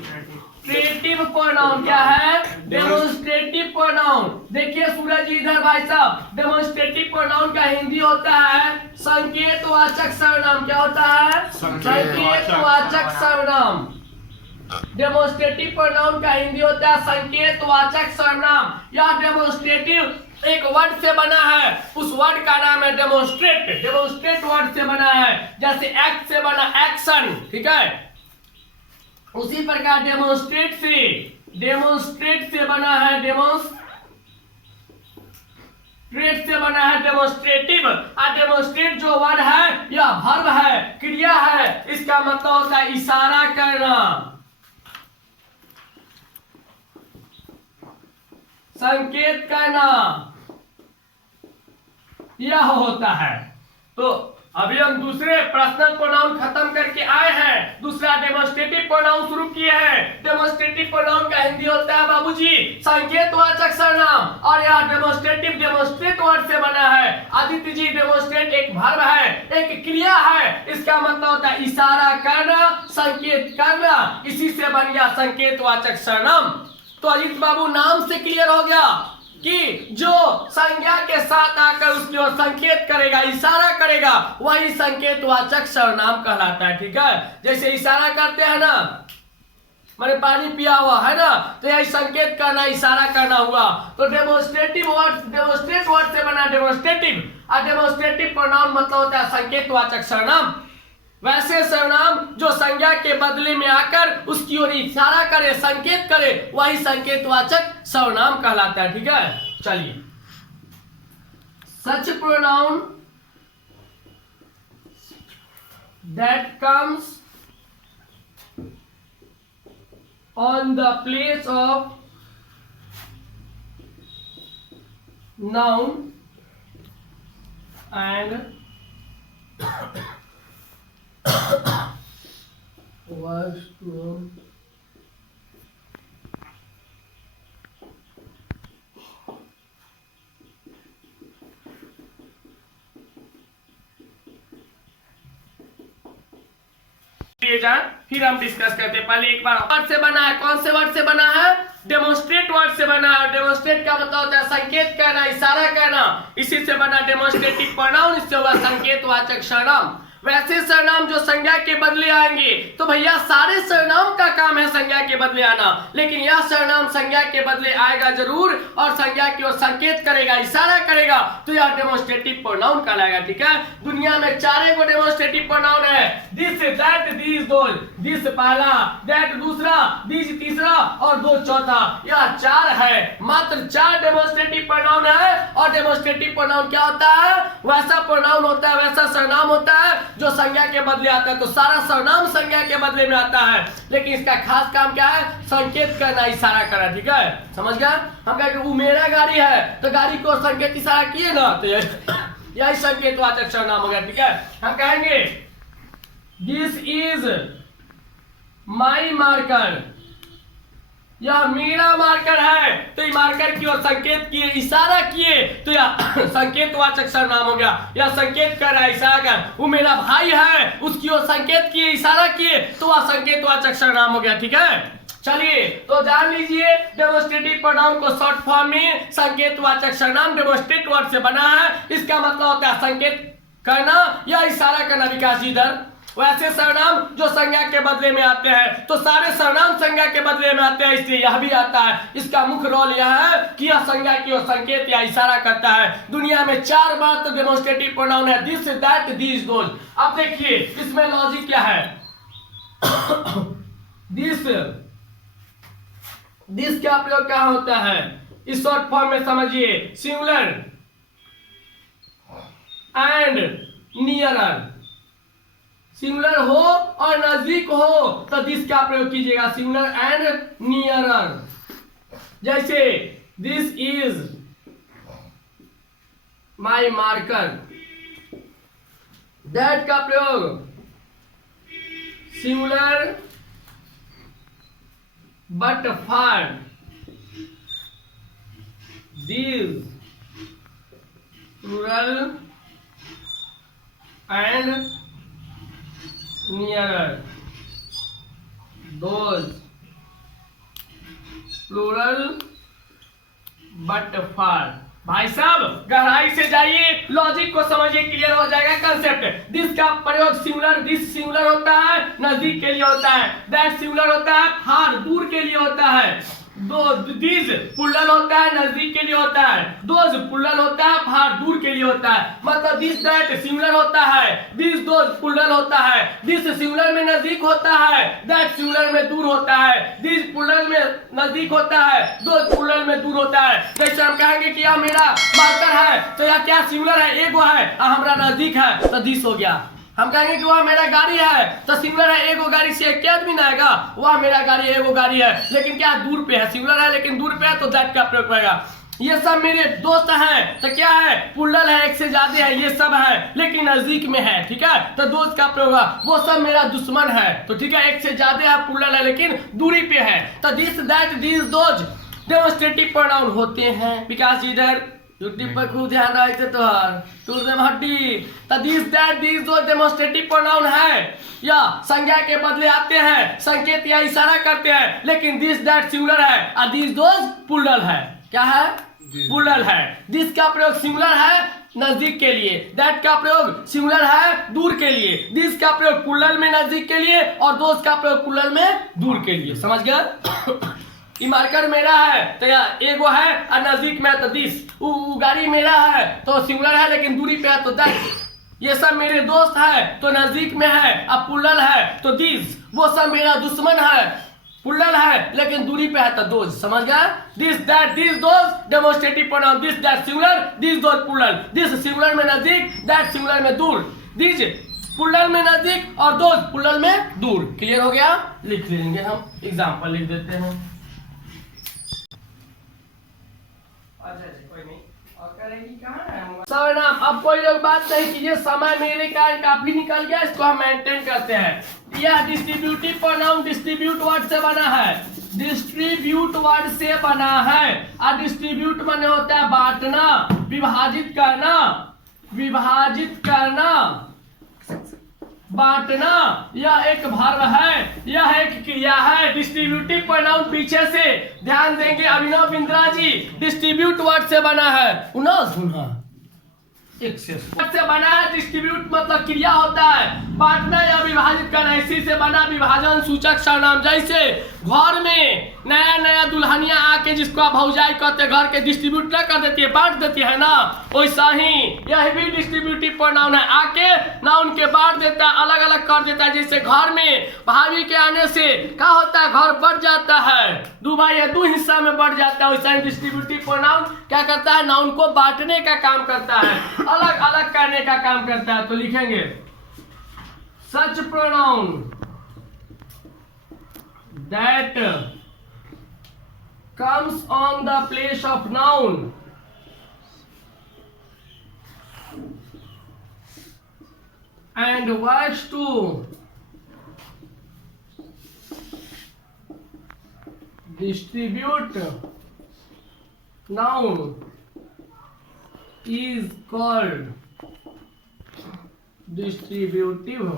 Demonstrative pronoun क्या है? Demonstrative pronoun. देखिए सूरज जी इधर भाई साहब, डेमोन्स्ट्रेटिव प्रोनाउन का हिंदी होता है संकेतवाचक सर्वनाम। क्या होता है? संकेतवाचक सर्वनाम। डेमोन्स्ट्रेटिव प्रोनाउन का हिंदी होता है संकेतवाचक सर्वनाम। यह डेमोन्स्ट्रेटिव एक वर्ड से बना है, उस वर्ड का नाम है डेमोन्स्ट्रेट। डेमोन्स्ट्रेट वर्ड से बना है, जैसे एक्ट से बना एक्शन, ठीक है। उसी प्रकार डेमोन्स्ट्रेट से बना है डेमोन्स्ट्रेट से बना है डेमोन्स्ट्रेटिव। और डेमोन्स्ट्रेट जो वर्ड है यह वर्ब है, क्रिया है। इसका मतलब होता है इशारा करना, संकेत करना, यह होता है। तो अभी हम दूसरे पर्सनल प्रोनाउन खत्म करके आए हैं, दूसरा डेमोन्स्ट्रेटिव प्रोनाउन शुरू किए हैं। डेमोन्स्ट्रेटिव प्रोनाउन का हिंदी होता है बाबूजी संकेतवाचक सर्वनाम। और यह डेमोन्स्ट्रेट वर्ड से बना है। आदित्य जी डेमोन्स्ट्रेट एक वर्ब है, एक क्रिया है। इसका मतलब होता है इशारा करना, संकेत करना। इसी से बन गया संकेतवाचक सर्वनाम। तो अजीत बाबू नाम से क्लियर हो गया कि जो संज्ञा के साथ आकर उसकी ओर संकेत करेगा, इशारा करेगा, वही संकेतवाचक सर्वनाम कहलाता है, ठीक है। जैसे इशारा करते हैं ना, मैंने पानी पिया हुआ है ना, तो यही संकेत करना, इशारा करना हुआ। तो डेमोन्स्ट्रेट वर्ड से बना डेमोन्स्ट्रेटिव। और डेमोन्स्ट्रेटिव प्रोनाउन मतलब होता है संकेतवाचक सर्वनाम। वैसे सर्वनाम जो संज्ञा के बदले में आकर उसकी ओर इशारा करे, संकेत करे, वही संकेतवाचक सर्वनाम कहलाता है, ठीक है। चलिए, such pronoun that comes on the place of noun and was to फिर हम डिस्कस करते हैं। पहले एक बार वर्ड से बना है, कौन से वर्ड से बना है? डेमोन्स्ट्रेट वर्ड से बना है। डेमोन्स्ट्रेट का मतलब होता है संकेत करना, इशारा करना। इसी से बना डेमोन्स्ट्रेटिव प्रोनाउन, इससे हुआ संकेतवाचक सर्वनाम। वैसे सर्वनाम जो संज्ञा के बदले आएंगे, तो भैया सारे सर्वनाम का काम है संज्ञा के बदले आना, लेकिन यह सर्वनाम संज्ञा के बदले आएगा जरूर और संज्ञा की ओर संकेत करेगा, इशारा करेगा, तो यह डेमोन्स्ट्रेटिव प्रोनाउन कहलाएगा, ठीक है। दुनिया में चारे को डेमोन्स्ट्रेटिव प्रोनाउन है, this, that, these, those. This पहला, दैट दूसरा, दीज तीसरा और दो चौथा। यह चार है, मात्र चार डेमोन्स्ट्रेटिव प्रोनाउन है। और डेमोन्स्ट्रेटिव प्रोनाउन क्या होता है? वैसा प्रोनाउन होता है, वैसा सर्वनाम होता है जो संज्ञा के बदले आता है। तो सारा सर्वनाम संज्ञा के बदले में आता है, लेकिन इसका खास काम क्या है? संकेत करना, इशारा करना, ठीक है। समझ गया? हम कहेंगे वो मेरा गाड़ी है, तो गाड़ी को संकेत इशारा किए ना, तो यही संकेतवाचक सर्वनाम हो गया, ठीक है। हम कहेंगे दिस इज माई मार्कर, यह मेरा मार्कर है, तो ये मार्कर की ओर संकेत किए, इशारा किए, तो यह संकेतवाचक सर्वनाम हो गया। यह संकेत कर रहा है, इशारा कर। वो मेरा भाई है, उसकी ओर संकेत किए, इशारा किए, तो वह संकेतवाचक सर्वनाम हो गया, ठीक है। चलिए, तो जान लीजिए डेमोन्स्ट्रेटिव प्रोनाउन को शॉर्ट फॉर्म में संकेतवाचक सर्वनाम डेमोन्स्ट्रेट वर्ड से बना है। इसका मतलब होता है संकेत करना या इशारा करना। विकास जी इधर वैसे सर्वनाम जो संज्ञा के बदले में आते हैं, तो सारे सर्वनाम संज्ञा के बदले में आते हैं, इसलिए यह भी आता है। इसका मुख्य रोल यह है कि यह संज्ञा की ओर संकेत या इशारा करता है। दुनिया में चार मात्र डेमोन्स्ट्रेटिव प्रोनाउन है, दिस, दैट, दीज, दोज। अब देखिए इसमें लॉजिक क्या है। दिस का प्रयोग क्या होता है? इस शॉर्ट फॉर्म में समझिए, सिंगुलर एंड नियरर। सिंगुलर हो और नजदीक हो तो दिस का प्रयोग कीजिएगा, सिंगुलर एंड नियरर। जैसे this is my marker, that का प्रयोग singular but far, this plural and nearer. Those, plural but far. भाई साहब गहराई से जाइए, लॉजिक को समझिए, क्लियर हो जाएगा कंसेप्ट। दिस का प्रयोग सिंगुलर, दिस सिंगुलर होता है, नजदीक के लिए होता है। दैट सिंगुलर होता है, फार दूर के लिए होता है। दो दिस प्लूरल होता है, नजदीक के लिए होता है। दोज प्लूरल होता है, फार दूर के लिए होता है। मतलब दिस दैट सिंगुलर होता है, दिस दोज प्लूरल होता है। दिस सिंगुलर में नजदीक होता है, दैट सिंगुलर में दूर होता है। दिस प्लूरल में नजदीक होता है, दोज प्लूरल में दूर होता है। जैसे हम कहेंगे कि यह मेरा मार्कर है, तो यह क्या सिंगुलर है, एगो है, और हमारा नजदीक है तो दिस हो गया। हम कहेंगे कि वह मेरा गाड़ी है, तो सिंगुलर है, एगो गाड़ी से क्या आदमी ना आएगा, वह मेरा गाड़ी है, एगो गाड़ी है, लेकिन क्या दूर पे है, सिंगुलर है लेकिन दूर पे है, तो दैट का प्रयोग होगा। ये सब मेरे दोस्त हैं, तो क्या है, प्लूरल है, एक से ज्यादा है, ये सब है लेकिन नजदीक में है, ठीक है, तो दोस्त का प्रयोग होगा। वो सब मेरा दुश्मन है, तो ठीक है, एक से ज्यादा है, प्लूरल है लेकिन दूरी पे है, तो this that this those demonstrative pronoun होते हैं। विकास जी इधर यूट्यूब पर खूब ध्यान रखे तो हड्डी। तो दिस दैट दिस दो डेमोस्ट्रेटिव प्रोनाउन है, या संज्ञा के बदले आते हैं, संकेत या इशारा करते हैं, लेकिन दिस दैट सिंगुलर है और दिस दोज प्लूरल है। क्या है, प्लूरल है। दिस का प्रयोग सिंगुलर है नजदीक के लिए, दैट का प्रयोग सिंगुलर है दूर के लिए, दिस का प्रयोग प्लूरल में नजदीक के लिए, और दोज का प्रयोग प्लूरल में दूर के लिए। समझ गया? ये मार्कर मेरा है तो यार एगो है और नजदीक में है तो दिस। गाड़ी मेरा है तो सिंगुलर है लेकिन दूरी पे है तो दैट। ये सब मेरे दोस्त है तो नजदीक में है, अब प्लूरल है तो दिस। वो सब मेरा दुश्मन है, प्लूरल है लेकिन दूरी पे है तो दोज। समझ गया? This that this those demonstrative pronoun, this that singular, this those plural. This singular में नजदीक, दैट सिंगुलर में दूर। दिस प्लूरल में नजदीक और दोज प्लूरल में दूर। क्लियर हो गया? लिख लेंगे हम, एग्जाम्पल लिख देते हैं। कोई नहीं, और करेंगी कहाँ है सर्वनाम। अब कोई लोग बात नहीं कीजिए, समय मेरे कारण काफी निकल गया, इसको हम मेंटेन करते हैं। यह डिस्ट्रीब्यूटिव प्रोनाउन डिस्ट्रीब्यूट वर्ड से बना है, डिस्ट्रीब्यूट वर्ड से बना है। और डिस्ट्रीब्यूट माने होता है बांटना, विभाजित करना, विभाजित करना, बांटना। यह एक वर्ब है, यह एक क्रिया है। डिस्ट्रीब्यूटिव प्रोनाउन पीछे से ध्यान देंगे, अभिनव बिंद्रा जी डिस्ट्रीब्यूट वर्ड से बना है। एक से बना है। डिस्ट्रीब्यूट मतलब क्रिया होता है, बांटना या विभाजित करना, इसी से बना विभाजन सूचक सर्वनाम। जैसे घर में नया नया दुल्हनिया आके जिसको आप भौजाई कहते हैं, घर के डिस्ट्रीब्यूट ना कर देती है, बांट देती है ना, वैसा ही यह भी डिस्ट्रीब्यूटिव प्रोनाउन है। आके नाउन के बांट देता है, अलग अलग कर देता है। जैसे घर में भाभी के आने से क्या होता है, घर बढ़ जाता है, दो भाई है, दो हिस्सा में बढ़ जाता है। वैसा ही डिस्ट्रीब्यूटिव प्रोनाउन क्या करता है, नाउन को बांटने का काम करता है, अलग अलग करने का काम करता है। तो लिखेंगे such pronoun that comes on the place of noun and works to distribute noun is called distributive।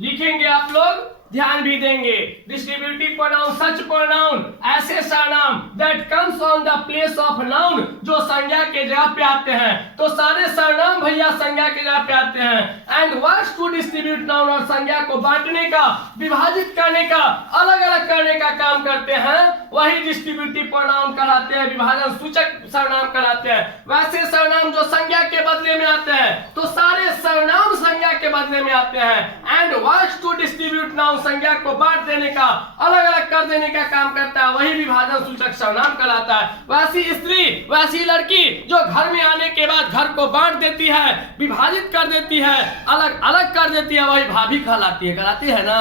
लिखेंगे आप लोग, ध्यान भी देंगे। डिस्ट्रीब्यूटिव प्रोनाउन सच प्रोनाउन ऐसे सर्वनाम that comes on the place of noun, जो संज्ञा के जगह पे आते हैं। तो सारे सर्वनाम भैया संज्ञा के जगह पे आते हैं। And works to distribute noun, और संज्ञा को बांटने का, विभाजित करने का, अलग अलग करने का काम करते हैं। वही डिस्ट्रीब्यूटिव प्रोनाउन कहलाते हैं, विभाजन सूचक सर्वनाम कहलाते हैं। वैसे सर्वनाम जो संज्ञा के बदले में आते हैं, तो सारे सर्वनाम संज्ञा के बदले में आते हैं। And works to distribute noun, संज्ञा को बांट देने का, अलग अलग कर देने का काम करता है, वही विभाजन सूचक सर्वनाम कहलाता है। वैसी स्त्री, वैसी लड़की जो घर में आने के बाद घर को बांट देती है, विभाजित कर देती है, अलग अलग कर देती है, वही भाभी कहलाती है। कहलाती है ना?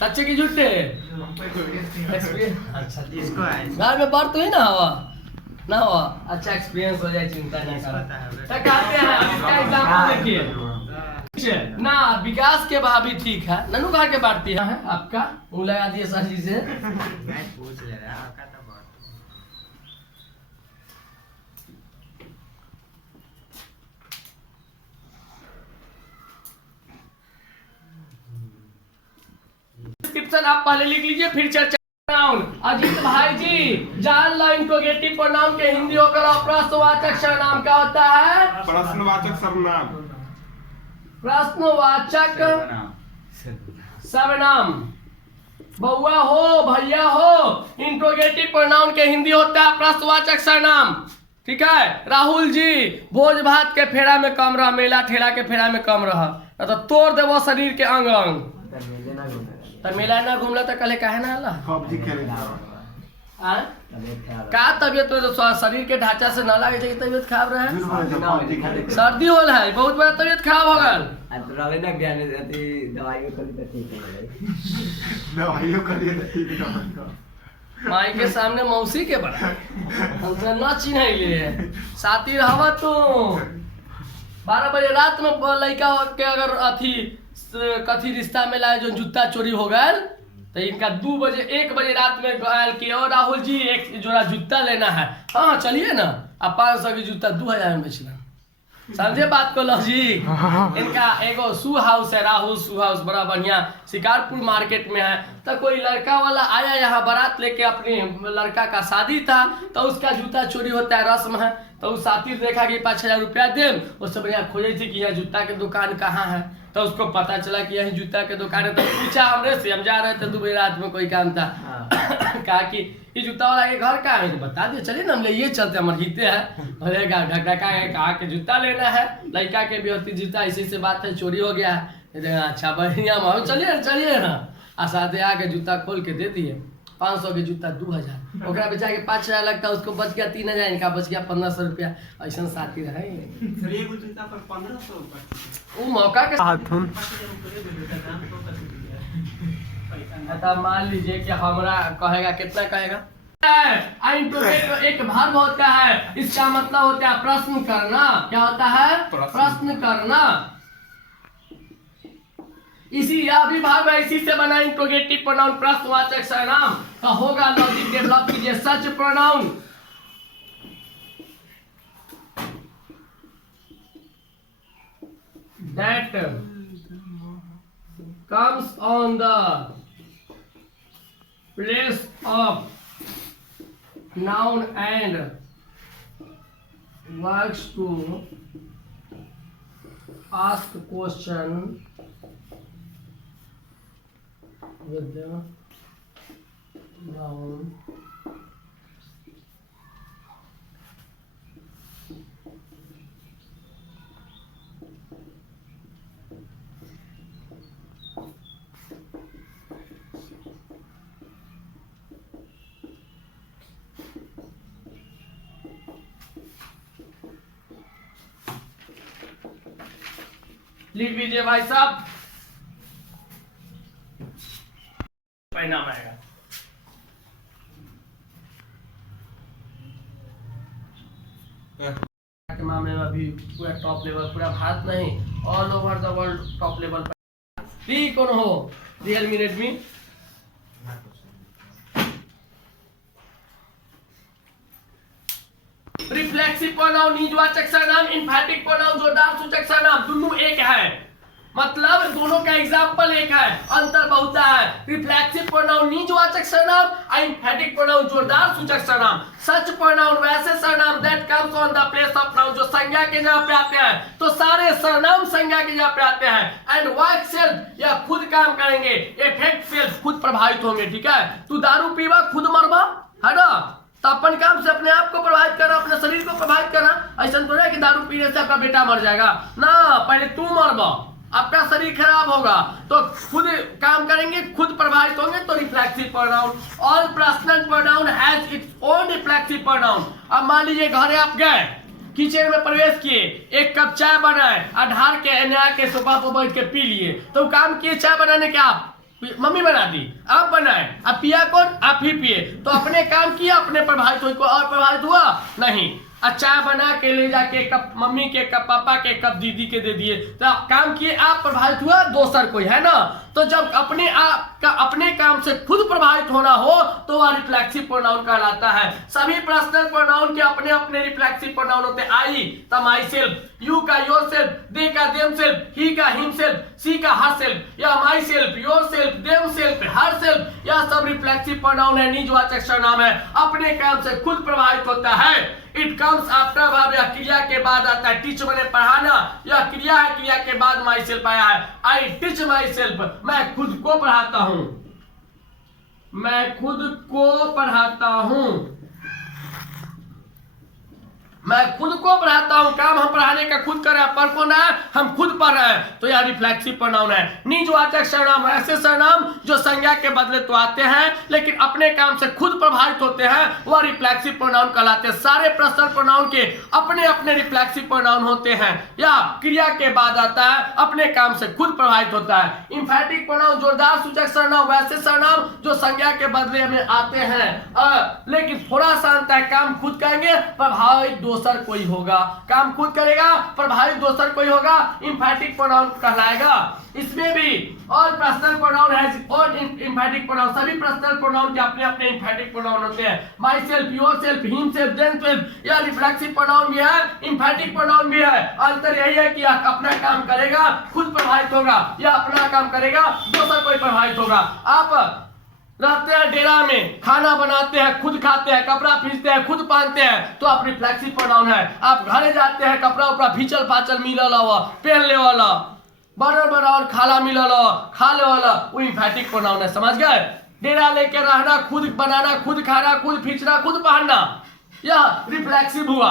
सच्चे की झूठे? अच्छा, घर में बात तो ही ना हुआ ना हुआ, अच्छा एक्सपीरियंस हो जाए, चिंता नहीं करना। कहते हैं इसका एग्जांपल देखिए ना, विकास के भाभी ठीक है, ननू घर के बांटती है आपका, मुँह लगा दिए सर जी से। पूछ ले रहा है डिस्क्रिप्शन आप पहले लिख लीजिए फिर चर्चा। प्रोनाउन अजीत भाई जी जान लो इंट्रोगेटिव प्रोनाउन के हिंदी होगा प्रश्नवाचक सर्वनाम क्या होता है? प्रश्नवाचक सर्वनाम। प्रश्नवाचक सर्वनाम। बउआ हो भैया हो इंट्रोगेटिव प्रोनाउन के हिंदी होता है प्रश्नवाचक सर्वनाम। ठीक है राहुल जी भोज भात के फेरा में कम रह, मेला ठेला के फेरा में कम रह, तो तोड़ देवो शरीर के अंग अंग। तो मेला ना घूमला तो कल काहे ना आला? का तबियत में तो शरीर के ढांचा से ना लगे कि तबियत खराब रहे, सर्दी हो रहा है बहुत बड़ा तबियत खराब हो गल। माई के सामने मौसी के बड़ा हमसे न चिन्ह ले साथी रहवा तू 12 बजे रात में लड़का के अगर अथी कथी रिश्ता में लाए जो जूता चोरी हो गए तो इनका 2 बजे 1 बजे रात में गए कि और राहुल जी एक जोड़ा जूता लेना है। हाँ चलिए ना अब 500 की जूता 2000 में बेचना। समझे बात को लो जी। इनका एगो शू हाउस है राहुल शू हाउस बड़ा बढ़िया शिकारपुर मार्केट में है। तो कोई लड़का वाला आया यहाँ बारात लेके अपने लड़का का शादी था तो उसका जूता चोरी होता है रस्म है। तो उस साथी देखा कि 5000 रुपया दे उससे बढ़िया खोजे थी कि यहाँ जूता की दुकान कहाँ है। तो उसको पता चला कि यही जूता के दुकान है। तो पूछा हमरे से हम जा रहे थे 2 बजे रात में कोई काम था। कहा कि ये जूता वाला के घर का है तो बता दिए चलिए ना हम ले ये चलते हमारे जीते है ढकढका है कहा कि जूता लेना है लड़का के भी होती जूता इसी से बात है चोरी हो गया है। अच्छा बढ़िया चलिए चलिए ना आ साथ आके जूता खोल के दे दिए 500 के जूता 2000 ओकरा बेचा के 5000 लगता उसको बच गया 3000 इनका बच गया 1500 रुपया। ऐसा साथी रहे वो मौका के मान लीजिए कि हमरा कहेगा कितना कहेगा एक भार्ब होता है इसका मतलब होता है प्रश्न करना। क्या होता है? प्रश्न करना। इसी यह भी भाग है इसी से बना इंट्रोगेटिव प्रोनाउन प्रश्नवाचक सर्वनाम का होगा। लॉजिक डेवलप कीजिए। Such pronoun that comes on the place of noun and works to ask question with the noun लिख लीजिए भाई साहब। परिणाम आएगा के मामले में अभी पूरा टॉप लेवल पूरा भारत नहीं all over the world top level पर फ्री कौन हो रियलमी रेडमी रिफ्लेक्सिव प्रोनाउन निजवाचक सर्वनाम इम्फैटिक प्रोनाउन जोरदार सूचक सर्वनाम दोनों एक है मतलब दोनों का एग्जाम्पल एक है अंतर बहुत है। रिफ्लेक्सिव प्रोनाउन निजवाचक सर्वनाम और इम्फैटिक प्रोनाउन जोरदार सूचक सर्वनाम। सच प्रोनाउन वैसे सर्वनाम that comes on the place of noun जो संज्ञा के जगह पे आते हैं। तो सारे सर्वनाम संज्ञा के जगह पे आते हैं। एंड वर्क सेल्फ या खुद काम करेंगे इफेक्ट सेल्फ खुद प्रभावित होंगे। ठीक है तू दारू पीवा खुद मरवा है ना तो अपन काम से अपने आप को प्रभावित करना अपने शरीर को प्रभावित करना। ऐसा तो नहीं कि दारू पीने से आपका बेटा मर जाएगा ना पहले तू मरवा आपका शरीर खराब होगा तो खुद काम करेंगे खुद प्रभावित होंगे। तो reflexive pronoun all personal pronoun has its own reflexive pronoun. अब मान लीजिए घर आप गए किचन में प्रवेश किए 1 कप चाय बनाए अधार के नया के सोफा पर बैठ के पी लिए तो काम किए चाय बनाने के आप मम्मी बना दी आप बनाए अब पिया कौन आप ही पिए तो अपने काम किया अपने प्रभावित हुए और प्रभावित हुआ नहीं। चाय बना के ले जाके कप मम्मी के कप पापा के कप दीदी के दे दिए तो काम किए आप प्रभावित हुआ दोसर कोई है ना। तो जब अपने आप का अपने काम से खुद प्रभावित होना हो तो वह रिफ्लेक्सिव प्रोनाउन कहलाता है। सभी पर्सनल प्रोनाउन के अपने अपने रिफ्लेक्सिव प्रोनाउन होते हैं। आई का माई सेल्फ यू का योर सेल्फ दे का देम सेल्फ ही का हिम सेल्फ सी का हर सेल्फ या my self your self them self her her self, यह सब रिफ्लेक्सिव प्रोनाउन है, निजवाचक सर्वनाम है, अपने काम से खुद प्रभावित होता है। इट कम्स आफ्टर वर्ब, यह क्रिया के बाद आता है। टीच मैंने पढ़ाना, यह क्रिया है, क्रिया के बाद माई सेल्फ आया है। आई टीच माई सेल्फ, मैं खुद को पढ़ाता हूं, मैं खुद को पढ़ाता हूं, मैं खुद को पढ़ाता हूं। काम हम पढ़ाने का खुद कर रहे हैं, पर कौन है? हम खुद पढ़ रहे हैं, तो यह रिफ्लेक्सिव प्रोनाउन है। निजवाचक सर्वनाम ऐसे सर्वनाम जो संज्ञा के बदले तो आते हैं लेकिन अपने काम से खुद प्रभावित होते हैं, वह रिफ्लेक्सिव प्रोनाउन कहलाते हैं। सारे पर्सनल प्रोनाउन के अपने अपने रिफ्लेक्सिव प्रोनाउन होते हैं, या क्रिया के बाद आता है, अपने काम से खुद प्रभावित होता है। इंफैटिक प्रोनाउन जोरदार सूचक सर्वनाम वैसे सर्वनाम जो संज्ञा के बदले में आते हैं, लेकिन थोड़ा सा अंतर है, काम खुद करेंगे, प्रभावित दोसर कोई होगा। काम खुद करेगा, प्रभावित दोसर कोई होगा, इंफैटिक प्रोनाउन कहलाएगा। इसमें भी और पर्सनल प्रोनाउन है और इंफैटिक प्रोनाउन, सभी पर्सनल प्रोनाउन के अपने अपने इंफैटिक प्रोनाउन होते हैं। My self, your self, him self, them self, यह रिफ्लेक्सिव प्रोनाउन भी है, इंफैटिक प्रोनाउन भी है। अंतर यही है कि अपना काम करेगा, खुद प्रभावित होगा, या अपना काम करेगा, दोसर कोई प्रभावित होगा। आप रहते हैं डेरा में, खाना बनाते हैं, खुद खाते हैं, कपड़ा खींचते हैं, खुद पहनते हैं, तो आप रिफ्लेक्सिव प्रोनाउन है। आप घरे जाते हैं, कपड़ा उपड़ा फीचल फाचल मिलल हुआ, पहन ले वाला, बड़ा बड़ा और खाला मिलल हुआ, खा ले वाला, वो इंफैटिक प्रोनाउन है। समझ गए? डेरा लेके रहना, खुद बनाना, खुद खाना, खुद खींचना, खुद पहनना, यह रिफ्लेक्सिव हुआ।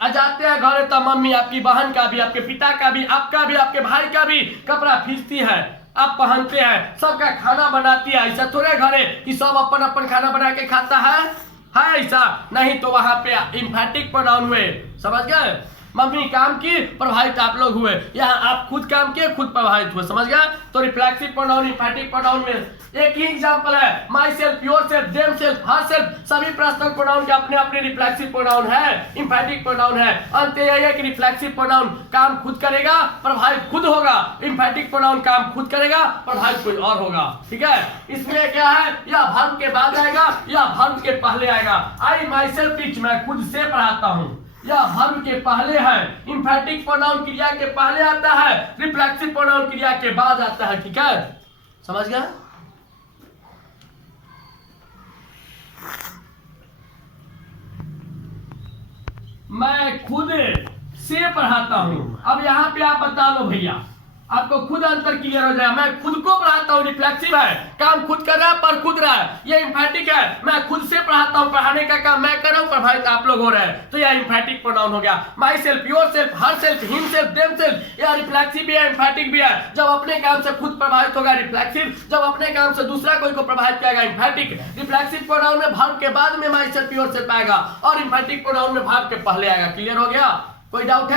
आ जाते हैं घरे तो मम्मी आपकी बहन का भी, आपके पिता का भी, आपका भी, आपके भाई का भी कपड़ा खींचती है, आप पहनते हैं, सबका खाना बनाती है। ऐसा थोड़े घरे कि सब अपन अपन खाना बना के खाता है ऐसा नहीं, तो वहां पे इंफैटिक प्रोनाउन हुए। समझ गए? मम्मी काम की, प्रभावित आप लोग हुए, यहाँ आप खुद काम किए, खुद प्रभावित हुए। समझ गया? तो रिफ्लेक्सिव प्रोनाउन, इंफैटिक प्रोनाउन में एक ही एग्जांपल है, my self, your self, them self, her self, सभी पर्सनल प्रोनाउन के अपने अपने रिफ्लेक्सिव प्रोनाउन है, इंफैटिक प्रोनाउन है। अंत यही है कि रिफ्लेक्सिव प्रोनाउन काम खुद करेगा, प्रभावित खुद होगा, इंफैटिक प्रोनाउन काम खुद करेगा, प्रभावित कोई और होगा। ठीक है? इसमें क्या है, या वर्ब के बाद आएगा या वर्ब के पहले आएगा। आई माई सेल्फ टीच, मैं खुद से पढ़ाता हूं, या वर्ब के पहले है। इंफैटिक प्रोनाउन क्रिया के पहले आता है, रिफ्लेक्सिव प्रोनाउन क्रिया के बाद आता है। ठीक है? समझ गया? मैं खुद से पढ़ाता हूं। अब यहां पे आप बता लो भैया, आपको खुद अंतर क्लियर हो जाए। मैं खुद को पढ़ाता हूँ, रिफ्लेक्सिव है, काम खुद कर रहा है, पर खुद रहा है। ये इंफैटिक है, मैं खुद से पढ़ाता हूँ, पढ़ाने का काम मैं कर रहा हूँ, प्रभावित आप लोग हो रहे हैं, तो यह इंफैटिक प्रोनाउन हो गया। My self, your self, her self, him self, them self, यह रिफ्लेक्सिव भी है, इंफैटिक भी है। जब अपने काम से खुद प्रभावित होगा रिफ्लेक्सिव, जब अपने काम से दूसरा कोई को प्रभावित किया इंफैटिक। रिफ्लेक्सिव प्रोनाउन में वर्ब के बाद में माई सेल्फ, योर सेल्फ आएगा, और इंफैटिक प्रोनाउन में वर्ब के पहले आएगा। क्लियर हो गया? कोई डाउट है?